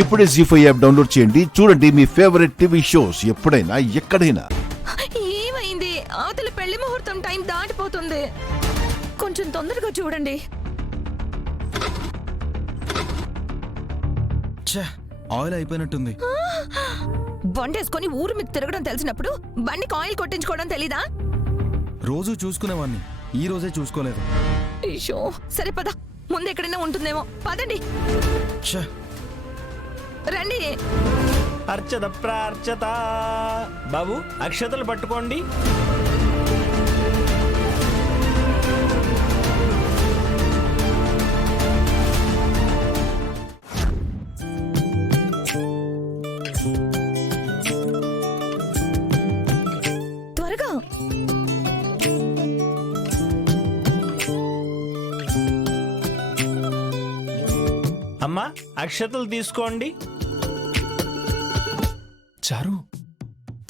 ఇప్పుడే జీ5 app download చేయండి. చూడండి మీ ఫేవరెట్ టీవీ షోస్ ఎప్పుడైనా ఎక్కడైనా. ఏమైంది? అవతల పెళ్లి ముహూర్తం టైం దాటిపోతుంది. కొంచెం తొందరగా చూడండి. ఆయిల్ అయిపోయినట్టుంది. బండేసుకొని ఊరు మీద తిరగడం తెలిసినప్పుడు బండికి ఆయిల్ కొట్టించుకోవడం తెలీదా? రోజు చూసుకునేవాడిని, ఈ రోజే చూసుకోలేదు. ఈషో, సరే పద, ముందు ఎక్కడైనా ఉంటుందేమో. పదండి, రండి. అర్చత ప్రార్చత. బాబు, అక్షతలు పట్టుకోండి. త్వరగా. అమ్మా, అక్షతలు తీసుకోండి. చారు,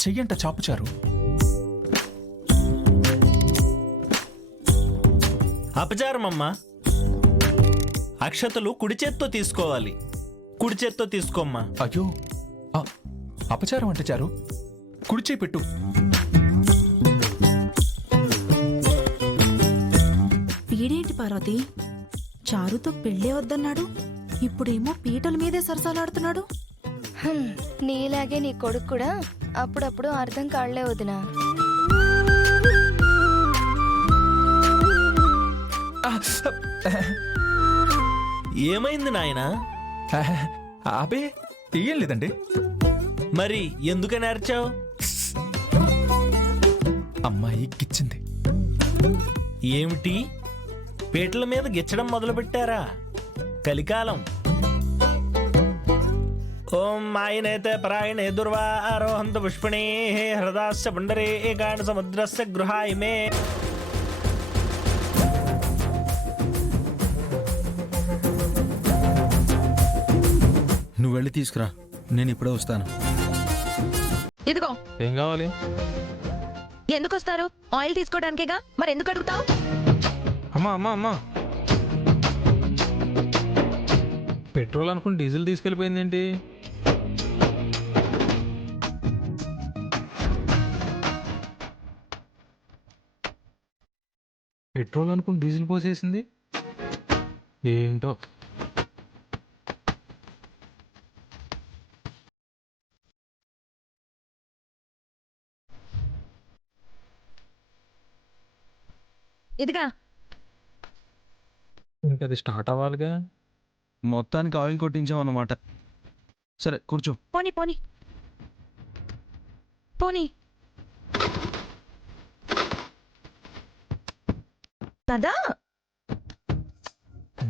చెయ్యంట చాపు చారు. అపచారం అమ్మా. అక్షతలు కుడి చేత్తో తీసుకోవాలి. కుడి చేత్తో తీసుకోమ్మా. అయ్యో, అపచారం అంటే చారు, కుడిచే పెట్టు. వీడేంటి పార్వతి, చారుతో పెళ్ళే వద్దన్నాడు, ఇప్పుడేమో పీటల మీదే సరసాలాడుతున్నాడు. నీలాగే నీ కొడుకు కూడా అప్పుడప్పుడు అర్థం కాళ్లే వదినా. ఏమైంది నాయనా? అబే ఏం లేదండి. మరి ఎందుకని అరిచావు? అమ్మాయి గిచ్చింది. ఏమిటి, పీటల మీద గిచ్చడం మొదలు పెట్టారా? కలికాలం. ఓం మాయనేతే పరాయణే దుర్వా ఆరోహంత పుష్పణే హృదాస్య పుండరే ఏకాన సముద్రస్య గృహాయిమే. నువ్వు వెళ్ళి తీసుకురా, నేను ఇప్పుడే వస్తాను. ఇదిగో. ఏం కావాలి? ఎందుకు వస్తారు? ఆయిల్ తీసుకోవడానికేగా, మరి ఎందుకు అడుగుతావు? అమ్మా అమ్మా అమ్మా, పెట్రోల్ అనుకుని డీజిల్ తీసుకెళ్ళిపోయిందేంటి? పెట్రోల్ అనుకుని డీజిల్ పోసేసింది ఏంటో. ఇదిగా. ఇంకా అది స్టార్ట్ అవ్వాలిగా. మొత్తానికి ఆయిల్ కొట్టించామన్నమాట. సరే కూర్చో. పోనీ పోనీ పోనీ. కదా,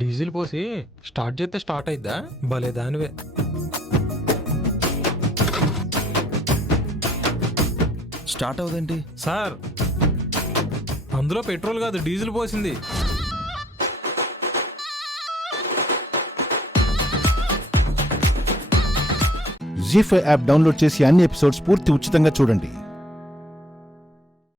డీజిల్ పోసి స్టార్ట్ చేస్తే స్టార్ట్ అయిద్దా? భలే దానివే. స్టార్ట్ అవుదేంటి సార్? అందులో పెట్రోల్ కాదు, డీజిల్ పోసింది. జీ5 యాప్ డౌన్లోడ్ చేసి అన్ని ఎపిసోడ్స్ పూర్తి ఉచితంగా చూడండి.